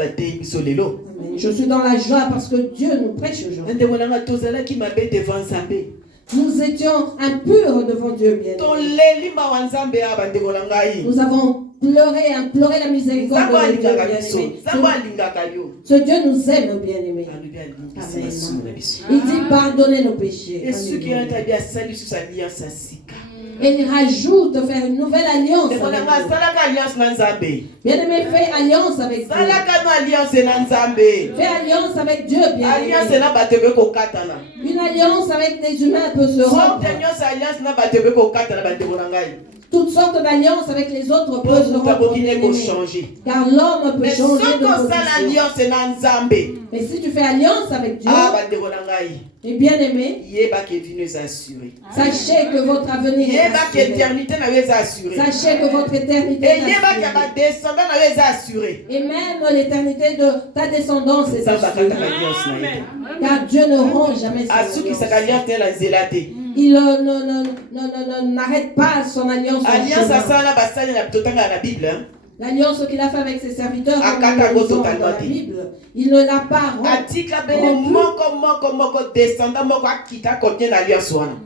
Amen. Je suis dans la joie parce que Dieu nous prêche aujourd'hui. Nous étions impurs devant Dieu, bien. Nous avons pleuré, imploré la miséricorde de Dieu, bien-aimé. Ce Dieu nous aime, bien-aimé. Amen. Il dit pardonnez nos péchés. Et il rajoute de faire une nouvelle alliance avec Dieu. Bien-aimé, fais alliance avec Dieu. Fais alliance avec Dieu, bien-aimé. Une alliance avec des humains peut se rompre. Toutes sortes d'alliances avec les autres peuvent se rompre. Car l'homme peut changer de position. Mais si tu fais alliance avec Dieu, et bien aimé, sachez que votre avenir est assuré. Sachez que votre éternité est assurée. Et même l'éternité de ta descendance est assurée. Car Dieu ne rompt jamais son alliance. Il n'arrête pas son alliance. L'alliance qu'il a fait avec ses serviteurs dans la Bible, il ne l'a pas rompu.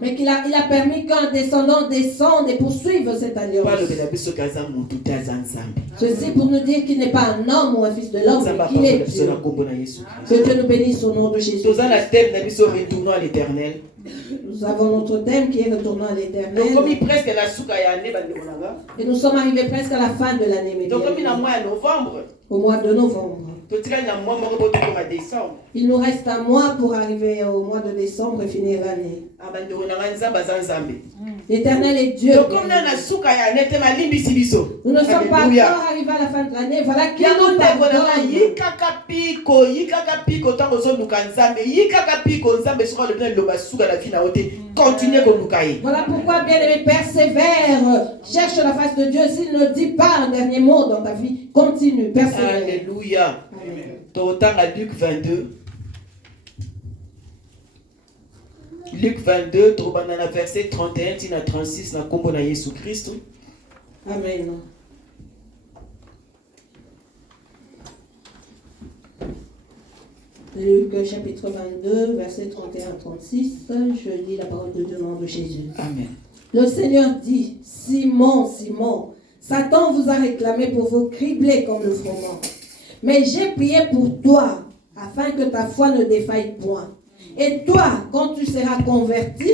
Mais il a permis qu'un descendant descende et poursuive cette alliance. Ceci pour nous dire qu'il n'est pas un homme ou un fils de l'homme, mais qu'il est Dieu. Que Dieu nous bénisse au nom de Jésus. Nous avons notre thème qui est retournant à l'éternel. Et nous sommes arrivés presque à la fin de l'année. Au mois de novembre. Il nous reste un mois pour arriver au mois de décembre et finir l'année. L'Éternel est Dieu. Nous ne sommes pas encore arrivés à la fin de l'année. Voilà qui nous pardonne. Voilà pourquoi, bien-aimé, persévère. Cherche la face de Dieu. S'il ne dit pas un dernier mot dans ta vie, continue, persévère. Alléluia. Dans Luc 22. Luc 22, verset 31 à 36, na kombo na Yesu Christ. Amen. Luc chapitre 22, verset 31 à 36, je lis la parole de Dieu au nom de Jésus. Amen. Le Seigneur dit, Simon, Simon, Satan vous a réclamé pour vous cribler comme le froment. Mais j'ai prié pour toi, afin que ta foi ne défaille point. Et toi, quand tu seras converti,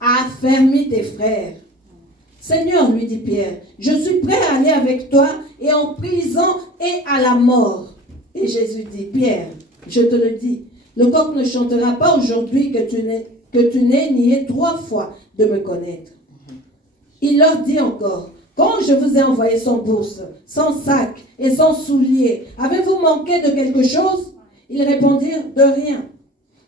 affermis tes frères. Seigneur, lui dit Pierre, je suis prêt à aller avec toi et en prison et à la mort. Et Jésus dit, Pierre, je te le dis, le coq ne chantera pas aujourd'hui que tu n'aies nié 3 fois de me connaître. Il leur dit encore, quand je vous ai envoyé sans bourse, sans sac et sans souliers, avez-vous manqué de quelque chose? Ils répondirent, de rien.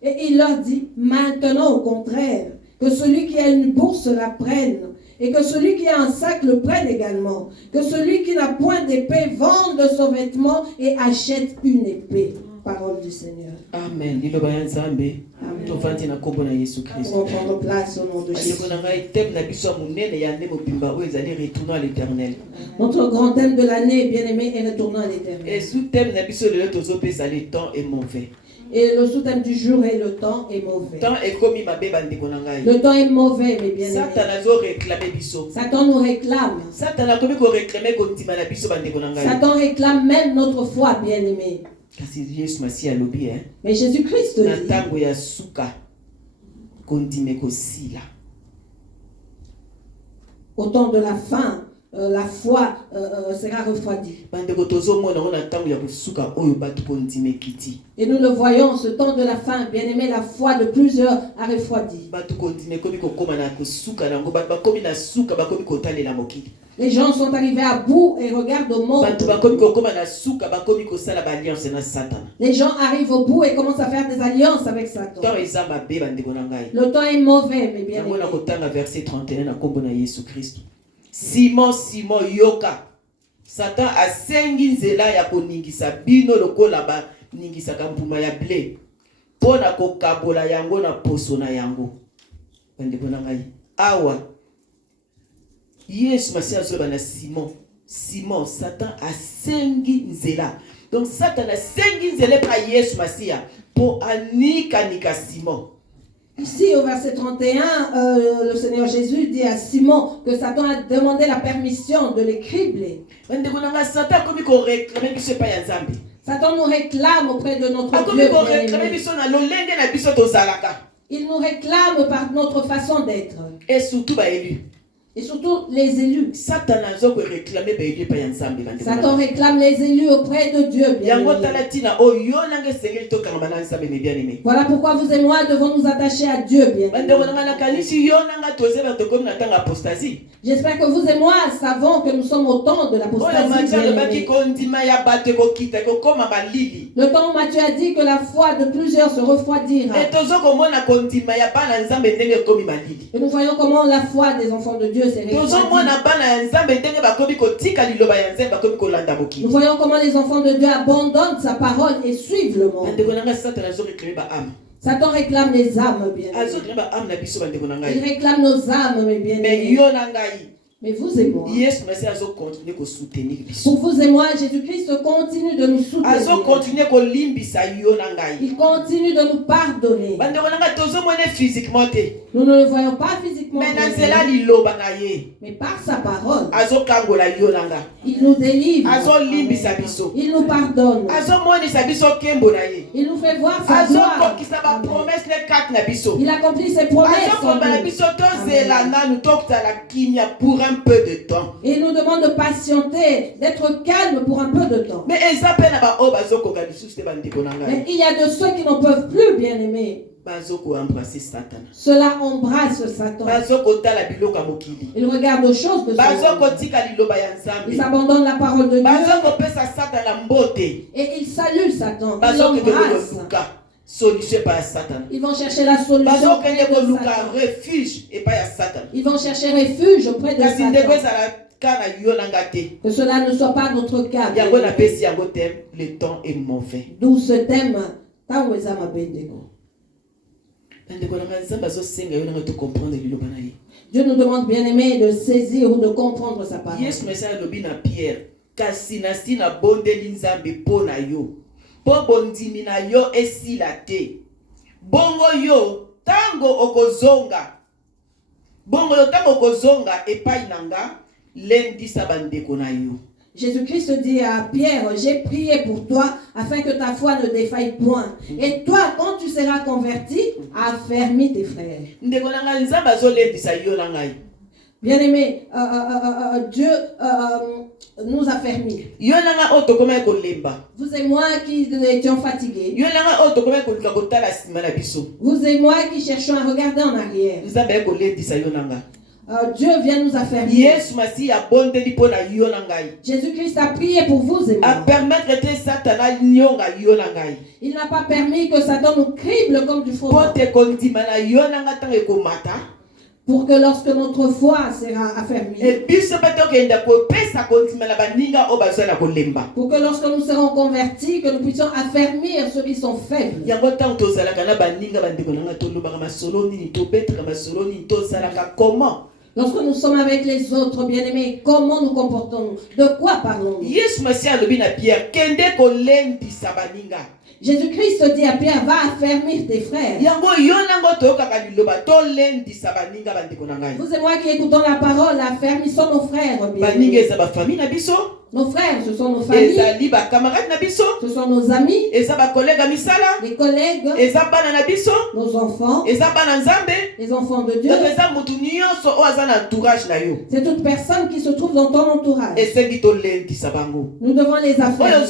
Et il leur dit, maintenant au contraire, que celui qui a une bourse la prenne, et que celui qui a un sac le prenne également, que celui qui n'a point d'épée vende son vêtement et achète une épée. Parole du Seigneur. Amen. On va prendre place au nom de Jésus. Notre grand thème de l'année, bien-aimé, est retournant à l'éternel. Et le sous-thème du jour est le temps est mauvais. Le temps est mauvais, mes bien-aimés. Satan nous réclame. Satan réclame même notre foi, bien-aimé. Mais Jésus-Christ dit, au temps de la fin, la foi sera refroidie. Et nous le voyons, ce temps de la fin, bien aimé, la foi de plusieurs a refroidi. Les gens sont arrivés à bout et regardent au monde. Les gens arrivent au bout et commencent à faire des alliances avec Satan. Le temps est mauvais, mais bien aimé. Verset 31 na kombo na Yesu Christ. Simon, Simon, yoka. Satan asengi nzela ya koningisa bino lokola ba ningisa kampuma ya ble. Pona kokabola yango na poso na yango. Bandeko na ngai. Awa. Yesu Masia zoba na Simon. Simon, Satan asengi nzela. Donc Satan a sengi nzela pa Yesu Masia pour anika nika Simon. Ici, au verset 31, le Seigneur Jésus dit à Simon que Satan a demandé la permission de les cribler. Satan nous réclame auprès de notre Dieu. Il nous réclame par notre façon d'être. Et surtout, Et surtout les élus. Satan réclame les élus auprès de Dieu. Voilà pourquoi vous et moi devons nous attacher à Dieu. J'espère que vous et moi savons que nous sommes au temps de l'apostasie. Le temps où Matthieu a dit que la foi de plusieurs se refroidira. Et nous voyons comment la foi des enfants de Dieu s'est refroidie. Nous voyons comment les enfants de Dieu abandonnent sa parole et suivent le monde. Satan réclame les âmes, bien. Il réclame nos âmes, mes bien-aimés. Mais vous et moi, pour vous et moi, Jésus-Christ continue de nous soutenir. Il continue de nous pardonner. Nous ne le voyons pas physiquement, mais par sa parole, il nous délivre. Il nous pardonne. Il nous fait voir sa gloire. Il accomplit ses promesses. Peu de temps. Et il nous demande de patienter, d'être calme pour un peu de temps. Mais il y a de ceux qui n'en peuvent plus, bien aimés. Cela embrasse Satan. Il regarde aux choses de Dieu. Il s'abandonne la parole de Dieu. Et il salue Satan. Il l'embrasse. Ils vont chercher la solution auprès de Satan. Ils vont chercher refuge auprès de Satan. Que cela ne soit pas notre cas. Le temps est mauvais. D'où ce thème. Dieu nous demande, bien aimé, de saisir ou de comprendre sa parole. Po bondimi na yo esila te. Bongo yo tango okozonga epai nanga lendi sabandeko na yo. Jésus-Christ dit à Pierre, j'ai prié pour toi afin que ta foi ne défaille point. Et toi, quand tu seras converti, affermis tes frères. Bien-aimé, Dieu nous a fermés. Vous et moi qui étions fatigués. Vous et moi qui cherchons à regarder en arrière. Dieu vient nous affermir. Jésus-Christ a prié pour vous et moi. Il n'a pas permis que Satan nous crible comme du fromage. Pour que lorsque notre foi sera affermie, pour que lorsque nous serons convertis, que nous puissions affermir ceux qui sont faibles. Lorsque nous sommes avec les autres, bien-aimés, comment nous comportons-nous? De quoi parlons-nous? Jésus-Christ dit à Pierre, va affermir tes frères. Vous et moi qui écoutons la parole, affermissons nos frères. Nos frères, ce sont nos familles. Ce sont nos amis. Les collègues. Nos enfants. Les enfants de Dieu. C'est toute personne qui se trouve dans ton entourage. Nous devons les affermir.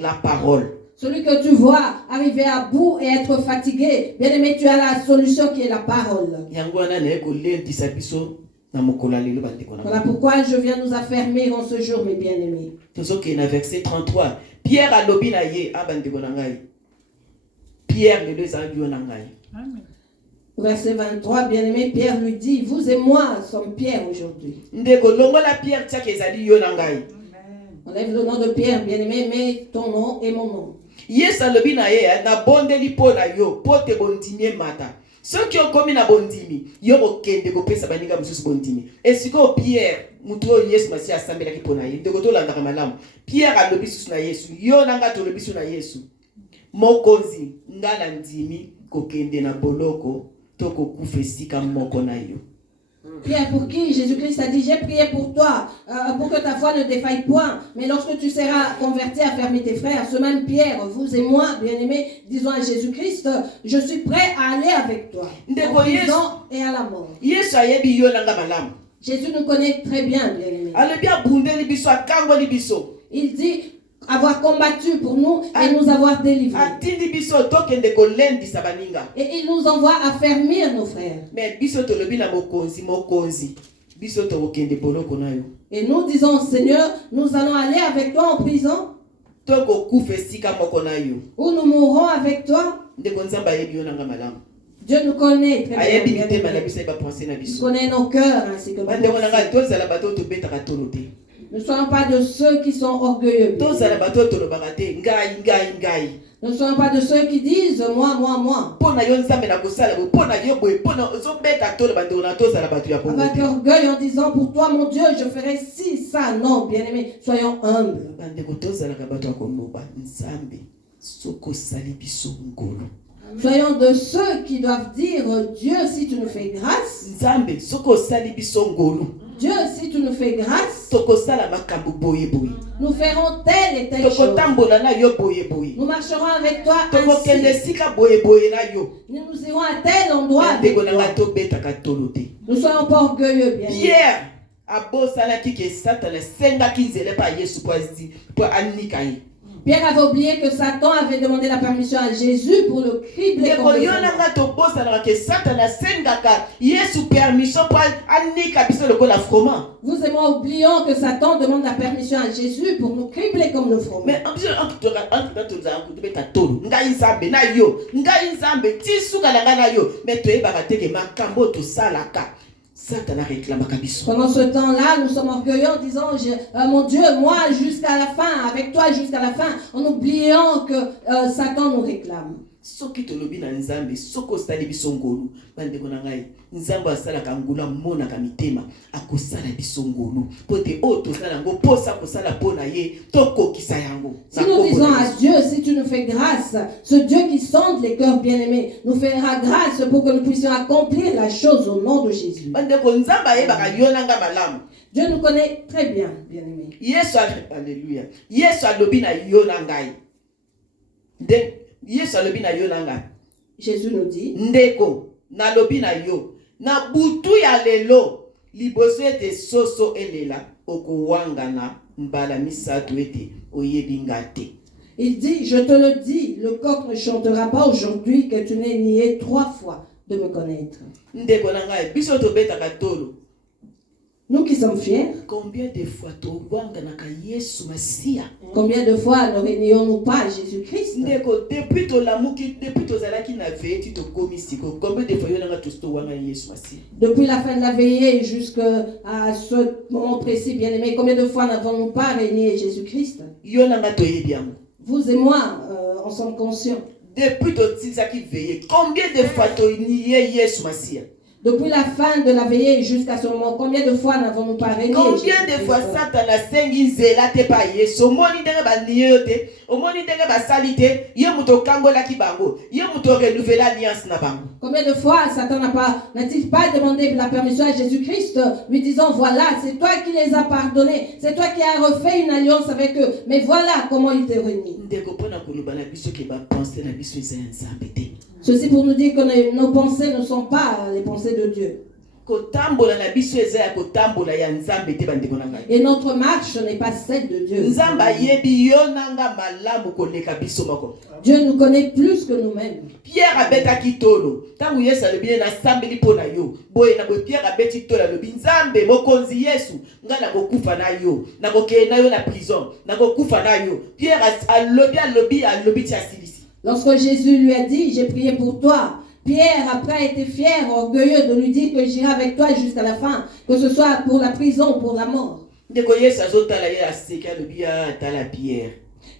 La parole. Celui que tu vois arriver à bout et être fatigué, bien aimé, tu as la solution qui est la parole. Voilà pourquoi je viens nous affermir en ce jour, mes bien-aimés. Verset 33. Pierre a lobi na ye abandekonangai. Pierre le deux Amen. Verset 23, bien-aimé, Pierre lui dit, vous et moi sommes Pierre aujourd'hui. On lève le nom de Pierre, bien-aimé, mais ton nom est mon nom. Yes alobi na ye na bondeli po na yo po te bondimie mata ceux qui ont commis na bondimi yo kokende kopesa baninga mosusu bondimi esiko Pierre mutu oyo Yesu masi asambelaki mpona ye ndeko tolandaka malamu Pierre alobi susu na Yesu yo nanga tolobi susu na Yesu mokonzi nga na ndimi kokende na boloko to kokufa esika moko na yo. Pierre, pour qui Jésus-Christ a dit, j'ai prié pour toi, pour que ta foi ne défaille point. Mais lorsque tu seras converti à fermer tes frères, ce même Pierre, vous et moi, bien-aimés, disons à Jésus-Christ, je suis prêt à aller avec toi, en prison et à la mort. Jésus nous connaît très bien, bien-aimés. Il dit avoir combattu pour nous et nous avoir délivrés. Et il nous envoie à fermer nos frères. Et nous disons, Seigneur, nous allons aller avec toi en prison, ou nous mourrons avec toi. Dieu nous connaît très bien. Il connaît nos cœurs ainsi que nos pensées. Ne soyons pas de ceux qui sont orgueilleux. Ne soyons pas de ceux qui disent moi, moi, moi. Avec orgueil en disant pour toi mon Dieu je ferai ci, ça. Non, bien aimé, soyons humbles. Soyons de ceux qui doivent dire Dieu si tu nous fais grâce. Dieu, si tu nous fais grâce, nous ferons telle et telle chose. Nous marcherons avec toi ainsi. Nous irons à tel endroit avec toi. Nous ne soyons pas orgueilleux, bien sûr. Pierre avait oublié que Satan avait demandé la permission à Jésus pour le cribler. Vous et moi oublions que Satan demande la permission à Jésus pour nous cribler comme le froment. Mais pendant ce temps-là, nous sommes orgueilleux en disant mon Dieu, moi jusqu'à la fin, avec toi jusqu'à la fin, en oubliant que Satan nous réclame. Soki tolobi na nzambe soko sali biso ngolu bandeko na ngai nzambe asalaka ngula monaka mitema akosala biso ngolu pote oto sala ngo posa kosala pona ye tokokisa yango. Si nous disons à Dieu, si tu nous fais grâce, ce Dieu qui sonde les cœurs bien-aimés nous fera grâce pour que nous puissions accomplir la chose au nom de Jésus. Bandeko nzambe ayebaka yonanga malamu. Dieu nous connaît très bien, bien-aimés. Yesu alléluia. Yesu alobi na yonangai. Yesu alobi na yo nanga. Jésus nous dit ndeko na lobi na yo na butu ya lelo liboso ete soso elela okuwangana mbala misato ete oyebinga te. Il dit, je te le dis, le coq ne chantera pas aujourd'hui que tu n'aies nié 3 fois de me connaître. Ndeko nanga biso to betaka tolo. Nous qui sommes fiers, combien de fois combien de fois ne réunions-nous pas Jésus-Christ? Depuis la fin de la veillée jusqu'à ce moment précis, bien-aimé, combien de fois n'avons-nous pas réuni Jésus-Christ? Vous et moi, en sommes conscients. Depuis combien de fois tu as nié Jésus Messie? Depuis la fin de la veillée jusqu'à ce moment, combien de fois n'avons-nous pas régné? Combien de fois Satan a sengi zela te pa Yesu? Omoni ndenge ba niyote, omoni ndenge ba salite, ye muto kangola ki bango, ye muto renouveler alliance na bango. Combien de fois Satan n'a-t-il pas demandé la permission à Jésus-Christ, lui disant voilà, c'est toi qui les as pardonnés, c'est toi qui as refait une alliance avec eux, mais voilà comment il t'est réuni. Ceci pour nous dire que nos pensées ne sont pas les pensées de Dieu. Et notre marche n'est pas celle de Dieu. Dieu nous connaît plus que nous-mêmes. Pierre abetaki tolo. Tangu Yesu alobie na sambeli pona yo. Boye na boye Pierre abeti tolo lobi nzambe mokonzi Yesu nga na kokufa na yo. Na kokeye na yo na prison. Na kokufa na yo. Pierre alobi ti asilisi. Lorsque Jésus lui a dit, j'ai prié pour toi, Pierre, après, a été fier, orgueilleux de lui dire que j'irai avec toi jusqu'à la fin, que ce soit pour la prison ou pour la mort.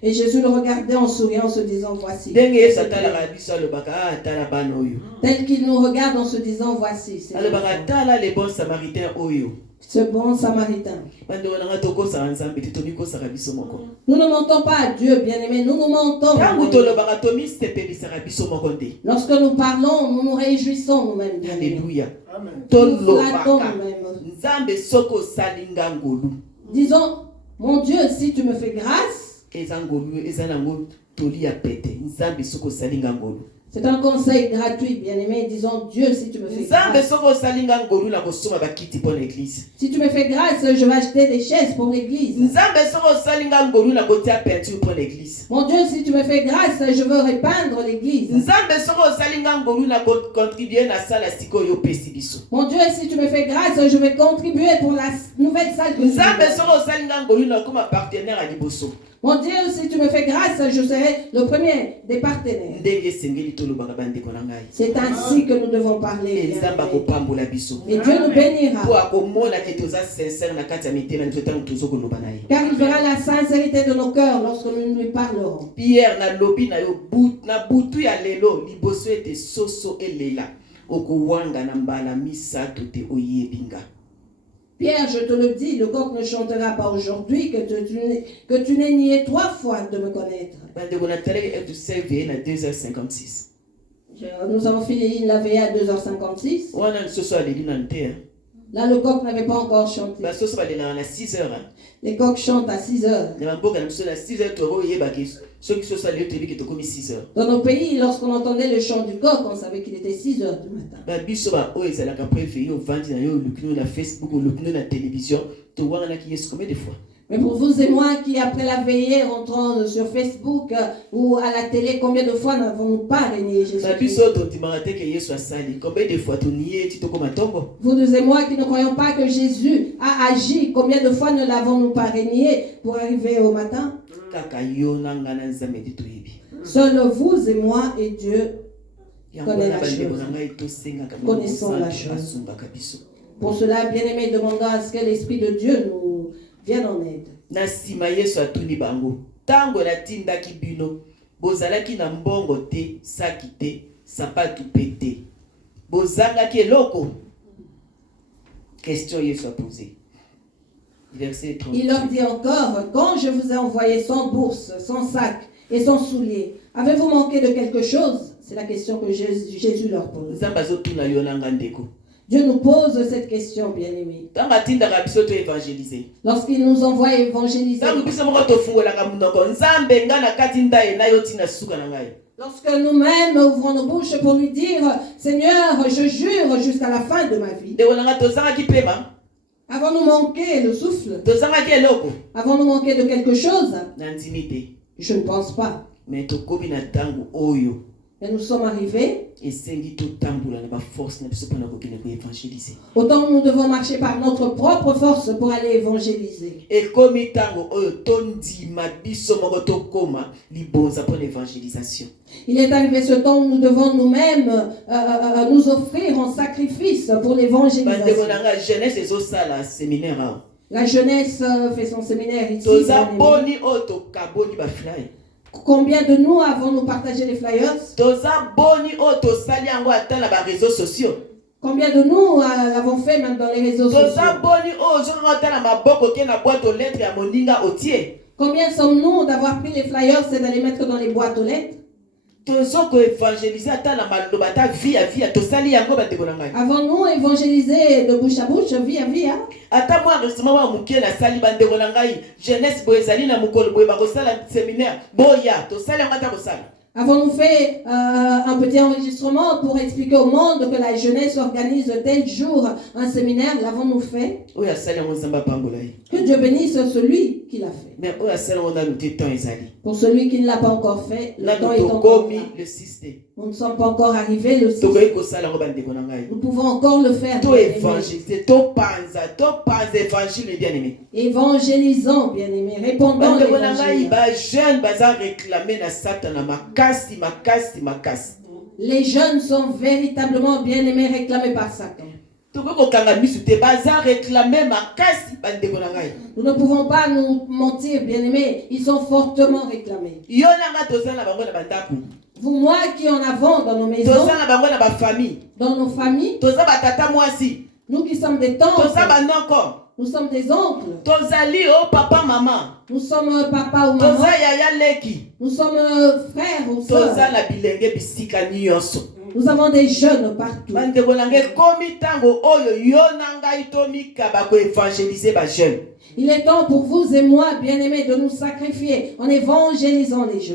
Et Jésus le regardait en souriant, en se disant, voici. ndenge yesu atalaka biso alobaka atala bana oyo Tel qu'il nous regarde en se disant, voici. C'est alobaka tala le bon samaritain oyo ce bon samaritain. bandeko nanga tokosaka nzambe te tomikosaka biso moko Nous ne mentons pas à Dieu, bien-aimés, nous nous mentons. ntango tolobaka tomisepelisaka biso moko nde Lorsque nous parlons, nous nous réjouissons nous-mêmes, bien-aimés. alleluya Nous flattons tolobaka nous-mêmes. nzambe soki osali nga ngolu Disons, mon Dieu, si tu me fais grâce, eza ngolu eza nango toli ya pete nzambe soki osali nga ngolu c'est un conseil gratuit, bien-aimés. Disons, Dieu, si tu me fais nzambe grâce. soki osali nga ngolu na kosomba bakiti mpo na eglize Si tu me fais grâce, je vais acheter des chaises pour l'église. nzambe soki osali nga ngolu na kotia peinture mpo na eglize Mon Dieu, si tu me fais grâce, je veux repeindre l'église. nzambe soki osali nga ngolu na kocontribue na sala sikoyo oyo opesi biso Mon Dieu, si tu me fais grâce, je vais contribuer pour la nouvelle salle que nzambe tu soki osali nga ngolu na koma partenaire ya liboso Mon Dieu, si tu me fais grâce, je serai le premier des partenaires. ndenge esengeli tolobaka bandeko na ngai C'est ainsi que nous devons parler. nzambe bien-aimés. akopambola biso Et Dieu nous bénira. mpo akomona ke toza sincere na kati ya mitema na biso ntango tozokoloba na ye Car il verra la sincérité de nos cœurs lorsque nous lui parlerons. pierre nalobi na yo na butu ya lelo liboso ete soso elela okowanga na mbala misato te oyebi nga Pierre, je te le dis, le coq ne chantera pas aujourd'hui que tu n'aies nié 3 fois de me connaître. bandeko natalaki f2 na 2h56 Nous avons fini la veillée à 2h56. wana lisusu aleli nanu te Là, le coq n'avait pas encore chanté. basusu balelaka na 6h Les coqs chantent à 6h. na bamboka na biso na 6h tokoyebaki soki soso aleli toyebi ke tokomi 6h Dans nos pays, lorsqu'on entendait le chant du coq, on savait qu'il était 6h du matin. babiso baoyo ezalaka préfeye ovandi na yo oluki no na facebook oluki no na télévision towanganaki yesu combien de fois Mais pour vous et moi qui, après la veillée, rentrons sur Facebook ou à la télé, combien de fois n'avons-nous pas régné Jésus? babiso tondimaka te ke yesu asali combien de fois tonie ti tokoma ntongo Vous et moi qui ne croyons pas que Jésus a agi, combien de fois ne l'avons-nous pas régné pour arriver au matin? kaka yo na nga na nzambe te toyebi Seul vous et moi et Dieu yango connaît wana la bandeko chose. na ngai tosengaka Connaissons la chose. asumbaka biso Pour cela, bien-aimés, demandons à ce que l'Esprit de Dieu nous vienne en aide. na nsima yesu atuni bango ntango natindaki bino bozalaki na mbongo te saki te sapatu mpe te bozangaki eloko question yesu apose verset 30 Il leur dit encore, quand je vous ai envoyé sans bourse, sans sac et sans souliers, avez-vous manqué de quelque chose? C'est la question que Jésus leur pose. nzambe azotuna yo nanga ndeko Dieu nous pose cette question, bien-aimés. ntango atindaka biso to évangéliser Lorsqu'il nous envoie évangéliser, ntango biso moko tofungolaka munoko nzambe nga na kati ndaye na yo tina suka na ngai lorsque nous-mêmes ouvrons nos bouches pour lui dire, Seigneur, je jure jusqu'à la fin de ma vie, ndeko nanga tozangaki pema avons-nous manqué le souffle? tozangaki eloko Avons-nous manqué de quelque chose? na ndimi te Je ne pense pas. me tokomi na ntango oyo Mais nous sommes arrivés. esengi totambola na baforce na biso mpona kokende koevangélize Autant nous devons marcher par notre propre force pour aller évangéliser. ekomi ntango oyo tondima biso moko tokoma libonza mpona évangélisation Il est arrivé ce temps où nous devons nous-mêmes nous offrir en sacrifice pour bandeko l'évangélisation. na nga jeunesse ezosala séminaire awa La jeunesse fait son séminaire ici. toza bien-aimés. boni oyo tokaboni bafly Combien de nous avons-nous partagé les flyers? toza boni oyo tosali yango ata na baréseaux sociaux Combien de nous l'avons fait même dans les réseaux toza sociaux? boni oyo ozokanga ata na maboko oke na boîte aux lettres ya moninga otie Combien sommes-nous d'avoir pris les flyers et d'aller mettre dans les boîtes aux lettres? tozokoevangélize ata na maloba ata via tosali yango bandeko na ngai Avons-nous évangélisé de bouche à bouche, vie à vie? ata mwa enregistrement wa moke nasali bandeko na ngai jeunesse boye ezali na mokolo boye bakosala séminaire boya tosali yango ata kosala Avons-nous fait un petit enregistrement pour expliquer au monde que la jeunesse organise tel jour un séminaire? L'avons-nous fait? oyo asali yango nzambe apambola ye Que Dieu bénisse celui qui l'a fait. mais oyo asali yango nanu te temps ezali Pour celui qui ne l'a pas encore fait, le temps nanu est encore tokomi là. le 6 te Nous ne sommes pas encore arrivés le 6. tokoki kosala yango bandeko na ngai Nous pouvons encore le faire. to bien-aimés. évangéliser topanza évangile bien aimé Évangélisons, bien-aimés. Répondons bandeko na ngai l'évangile. bajeune baza réclame na satana makasi makasi makasi Les jeunes sont véritablement bien-aimés, réclamés par Satan. Nous ne pouvons pas nous mentir, bien-aimés. Ils sont fortement réclamés. Vous, moi qui en avons dans nos maisons, dans nos familles, nous qui sommes des tantes, nous sommes des oncles, papa, maman. nous sommes papa ou maman, nous sommes frères ou sœurs. Nous avons des jeunes partout. Il est temps pour vous et moi, bien-aimés, de nous sacrifier en évangélisant les jeunes.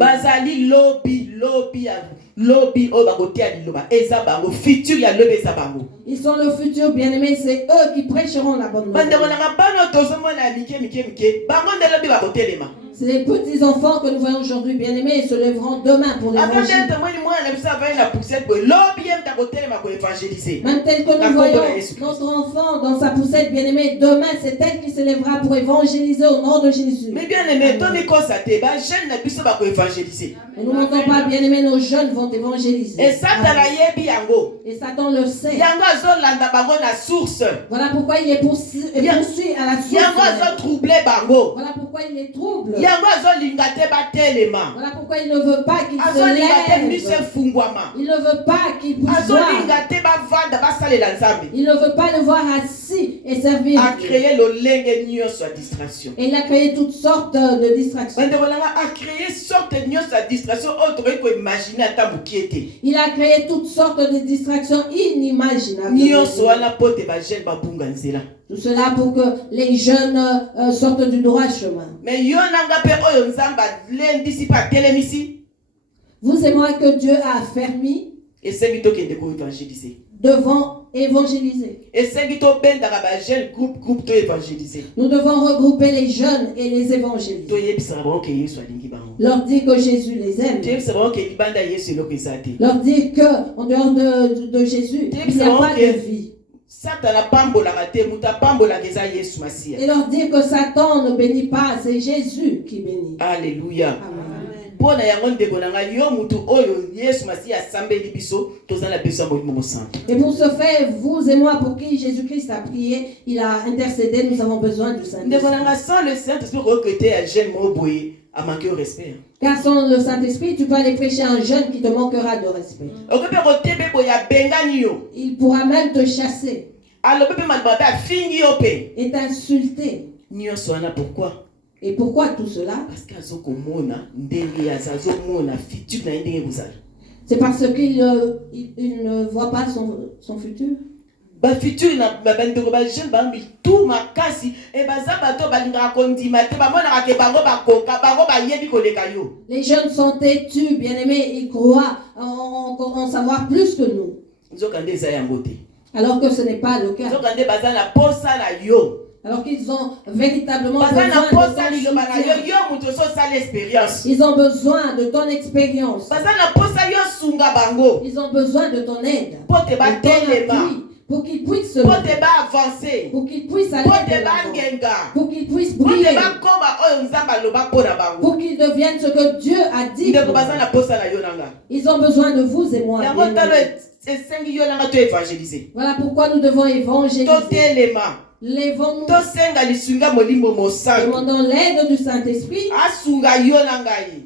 Ils sont le futur, bien-aimés, c'est eux qui prêcheront la bonne nouvelle. C'est les petits enfants que nous voyons aujourd'hui, bien-aimés, ils se lèveront demain pour l'évangile. Même tel que nous voyons notre enfant dans sa poussette, bien-aimé, demain c'est elle qui se lèvera pour évangéliser au nom de Jésus. Mais bien-aimé, ne nous mentons pas, bien-aimé, nos jeunes vont évangéliser. Et Satan le sait. Voilà pourquoi il les poursuit à la source. Voilà pourquoi il les trouble. Voilà pourquoi il ne veut pas qu'ils se lèvent. Il ne veut pas qu'ils puissent voir. Il ne veut pas le voir assis et servir. Et il a créé toutes sortes de distractions. Il a créé toutes sortes de distractions inimaginables. Tout cela pour que les jeunes sortent du droit chemin. Vous et moi que Dieu a affermi devant évangéliser. Nous devons regrouper les jeunes et les évangéliser. Leur dire que Jésus les aime. Leur dire qu'en dehors de Jésus, il n'y a pas de vie. Et leur dire que Satan ne bénit pas, c'est Jésus qui bénit. Alléluia. Amen. Et pour ce faire, vous et moi, pour qui Jésus-Christ a prié, il a intercédé, nous avons besoin du Saint-Esprit. Car sans le Saint-Esprit, tu peux aller prêcher à un jeune qui te manquera de respect. Il pourra même te chasser et t'insulter. Pourquoi? Et pourquoi tout cela? C'est parce qu'il ne voit pas son futur. Les jeunes sont têtus, bien-aimés, ils croient en savoir plus que nous. Alors que ce n'est pas le cas. Alors qu'ils ont véritablement besoin de ton expérience. Ils ont besoin de ton expérience. Ils ont besoin de ton aide, de ton appui, pour qu'ils puissent avancer, pour qu'ils puissent aller de l'avant, pour qu'ils puissent briller, pour qu'ils deviennent ce que Dieu a dit. Ils ont besoin de vous et moi. Voilà pourquoi nous devons évangéliser. Lèvons-nous. Demandons l'aide du Saint-Esprit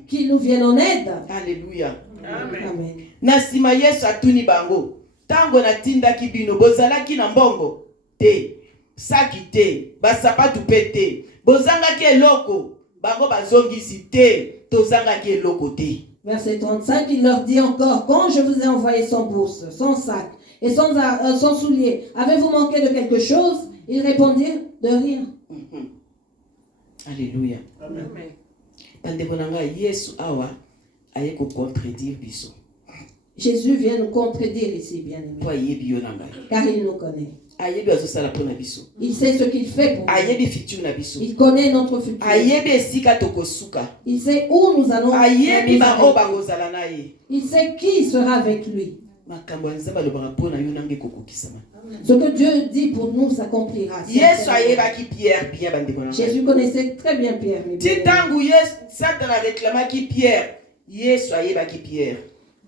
qui nous vienne en aide. Alléluia. Amen. Nasima Yesu atuni bango. Tango na tinda kibino bozalaki na mbongo te. Saki te, basapatu pete. Bozanga ki eloko, bango bazongisi te, tozanga ki eloko te. Verset 35, il leur dit encore: quand je vous ai envoyé sans bourse, sans sac et sans soulier, avez-vous manqué de quelque chose? Ils répondirent: de rien. Alléluia. Amen. Jésus vient nous contredire ici, bien aimé. Car il nous connaît. Il sait ce qu'il fait pour nous. Il connaît notre futur. Il sait où nous allons. Il sait qui sera avec lui. Ce que Dieu dit pour nous s'accomplira. Jésus connaissait très bien Pierre.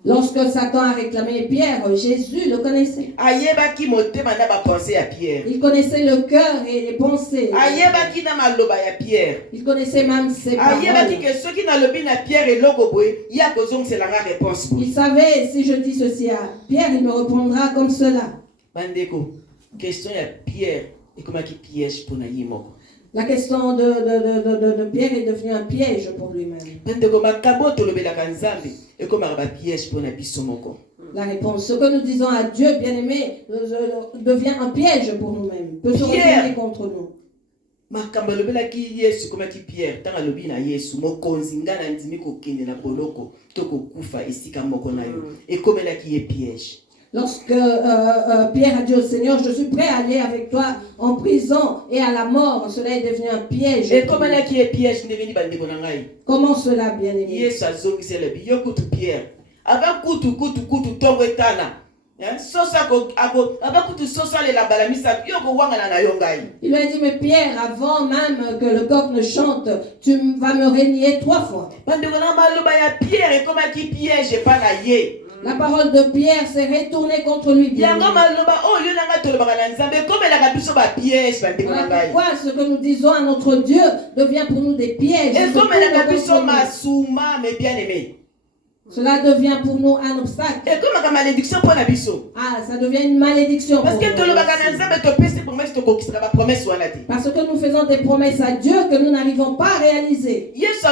Lorsque Satan a réclamé Pierre, Jésus le connaissait. Ayebaki motema na ba pensée à Pierre. Il connaissait le cœur et les pensées. Ayebaki na maloba ya Pierre. Il connaissait même ses Ayebaki paroles. que ceux qui na lobi na Pierre et loko boy, ya kozong c'est la réponse. Il savait, si je dis ceci à Pierre, il me répondra comme cela. Bandeko, question ya Pierre et comment qui piège pour na yimoko. La question de Pierre est devenue un piège pour lui-même. Bandeko makabo tolobelaka nzambe et comment ba piège pour na biso moko. La réponse, ce que nous disons à Dieu, bien-aimé, devient un piège pour nous-mêmes, peut se retourner contre nous. Makambo lobelaki Yesu comment qui Pierre tanga lobi na Yesu mokonzi ngana ndimi ko kende na boloko to ko kufa esika moko na yo et comment là qui est piège. Lorsque Pierre a dit au Seigneur, je suis prêt à aller avec toi en prison et à la mort, cela est devenu un piège. Et comment là qui est piège devenu bandeko na ngai? Comment cela, bien-aimé? Yesu azongisi le biyo kutu Pierre. Aba kutu tongo etana. Sosa ko aba kutu sosa le la balamisa yo ko wangana na yo ngai. Il lui a dit, mais Pierre, avant même que le coq ne chante, tu vas me renier 3 fois. Bandeko na maloba ya Pierre et comment qui piège pas na ye. La parole de Pierre s'est retournée contre lui. Pourquoi ce que nous disons à notre Dieu devient pour nous des pièges. Cela devient pour nous un obstacle. Ah, ça devient une malédiction pour nous. Parce que nous faisons des promesses à Dieu que nous n'arrivons pas à réaliser. Jésus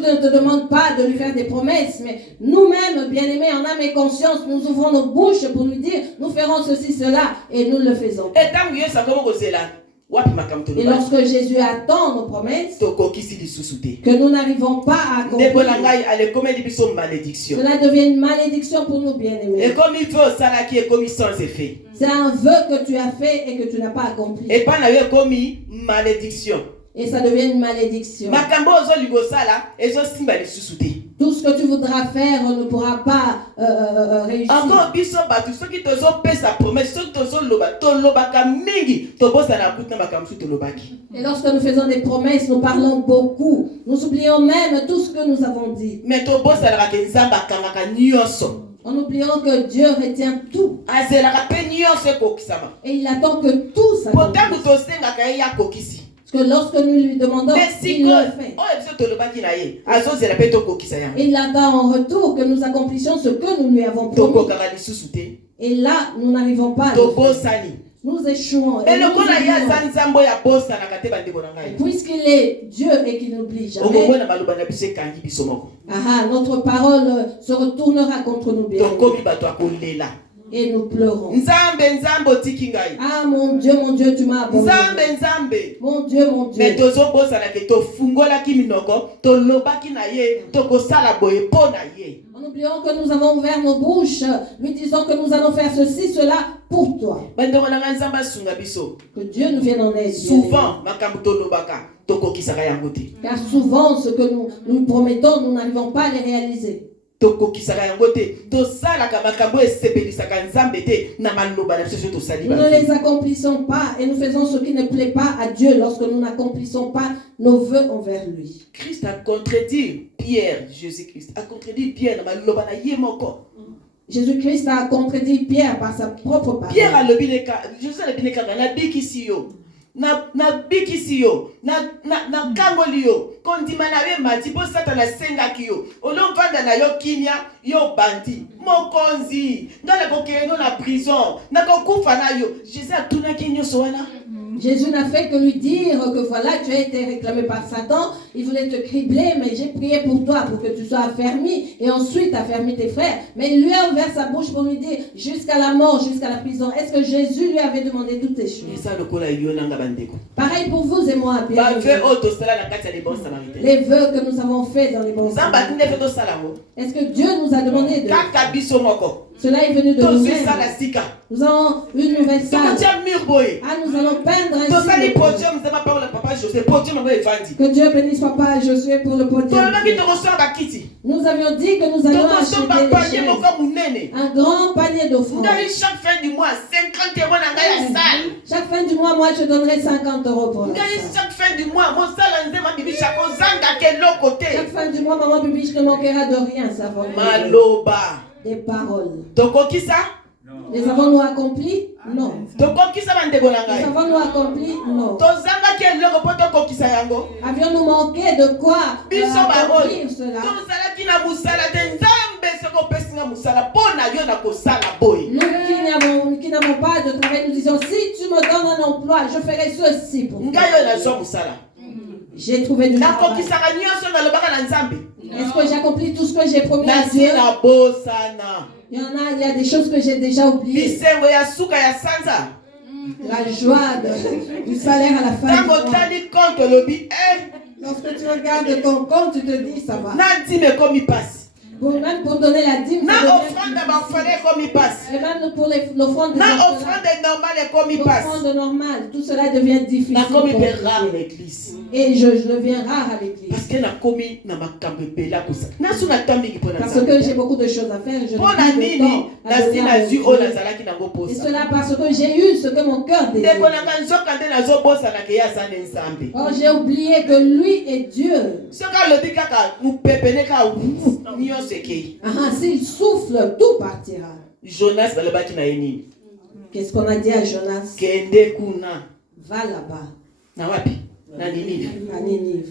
ne te demande pas de lui faire des promesses, mais nous-mêmes, bien-aimés, en âme et conscience, nous ouvrons nos bouches pour lui dire, nous ferons ceci, cela, et nous le faisons. Et lorsque Jésus attend nos promesses, que nous n'arrivons pas à accomplir, cela devient une malédiction pour nous, bien-aimés. Et comme il veut, ça là qui est commis sans effet. C'est un vœu que tu as fait et que tu n'as pas accompli. Et pas n'avait commis malédiction. Et ça devient une malédiction. Tout ce que tu voudras faire ne pourra pas réussir. Encore biso batu ceux qui te ont fait sa promesse, ceux qui te ont loba, to lobaka mingi, to bossa na kutna makamsu to lobaki. Et lorsque nous faisons des promesses, nous parlons beaucoup. Nous oublions même tout ce que nous avons dit. Mais to bossa na kenzamba kamaka nyonso. En oubliant que Dieu retient tout. Et il attend que tout s'accomplisse. Que lorsque nous lui demandons, il le fait. Et il attend en retour que nous accomplissions ce que nous lui avons promis. Et là, nous n'arrivons pas à le faire. Nous échouons. Puisqu'il est Dieu et qu'il n'oublie jamais. Notre parole se retournera contre nous bien. Et nous pleurons. Ah mon Dieu, tu m'as abandonné. Mon Dieu. Mais en oubliant que nous avons ouvert nos bouches, lui disant que nous allons faire ceci, cela pour toi. Que Dieu nous vienne en aide. Souvent, car souvent, ce que nous promettons, nous n'arrivons pas à les réaliser. Nous ne les accomplissons pas et nous faisons ce qui ne plaît pas à Dieu lorsque nous n'accomplissons pas nos vœux envers lui. Christ a contredit Pierre, Jésus-Christ a contredit Pierre. Jésus-Christ a contredit Pierre par sa propre parole. Pierre a le Jésus a le na bikisi yo na kangoli yo kondima na ye mati po satana senga kiyo olomvanda na yo kinya yo bandi mokonzi ngale kokendo na prison na kokufa na yo Jésus a tuna kinyo soana. Jésus n'a fait que lui dire que voilà, tu as été réclamé par Satan, il voulait te cribler, mais j'ai prié pour toi, pour que tu sois affermi, et ensuite affermi tes frères. Mais il lui a ouvert sa bouche pour lui dire, jusqu'à la mort, jusqu'à la prison. Est-ce que Jésus lui avait demandé toutes ces choses? Pareil pour vous et moi, bien. Les vœux que nous avons faits dans les bons. Est-ce que Dieu nous a demandé de... Cela est venu de tozwi nous-mêmes. sala sika Nous avons une nouvelle salle. tokotia mur boye Ah, nous allons peindre un tosali signe. podium nzambe apakola papa José podium yango evandi Que Dieu bénisse papa Josué pour le podium. tolobaki tokosala bakiti Nous avions dit que nous allions tokosomba acheter panier des chaises. moko munene Un grand panier d'offrandes. ngai chaque fin du mois 50 € na ngai ya sale Chaque fin du mois, moi, je donnerai 50 € pour la ngai salle. chaque fin du mois mosala nzema bibisha kozanga keloko Chaque te fin du mois, maman Bibiche ne manquera de rien, ça va. maloba Des paroles. tokokisa Les avons-nous accomplis? Non. tokokisa bandeko na Les ngai avons-nous accomplis? Non. tozangaki eloko mpo tokokisa yango Avions-nous manqué de quoi biso baoyo accomplir cela? tozalaki na mosala te nzambe soki opesinga mosala mpo na yo na kosala boye Nous qui n'avons pas de travail, nous disons, si tu me donnes un emploi, je ferai ceci pour toi. ngai oyo nazwa mosala J'ai trouvé du travail. nakokisaka nyonso nalobaka na nzambe Est-ce que j'accomplis tout ce que j'ai promis à Dieu? nasi na bosana Il y a des choses que j'ai déjà oubliées. bisengo ya suka ya sanza La joie du salaire à la fin du ntango mois. otali compte olobi Lorsque tu regardes ton compte, tu te dis, ça va. na ndima ekomi pasi Même pour donner la dîme, na ça devient offrande ya bafale ekomi pasi difficile. Et même pour l'offrande des na orphelins, offrande normale ekomi pasi l'offrande normale, tout cela devient difficile. nakomi pour mpe rare Dieu. l'église Et je deviens rare à l'église. parce que nakomi na makambo ebele akosala nasu na temps mingi mpo na Parce que nzambe j'ai beaucoup de choses à faire. Je mpo na n'ai plus de nini temps à nasi donner à nazwi Dieu. oyo nazalaki nango Et posa cela parce que j'ai eu ce que mon cœur ndeko désire. nanga nzoka nde nazobosanaka ye aza nde nzambe Or, j'ai oublié que lui est Dieu. soki alobi kaka mopepene kaka nyonso ekei Ah, s'il souffle, tout partira. jonas balobaki na ye nini Qu'est-ce qu'on a dit à Jonas? kende kuna Va là-bas, na wapi na ninive à Ninive.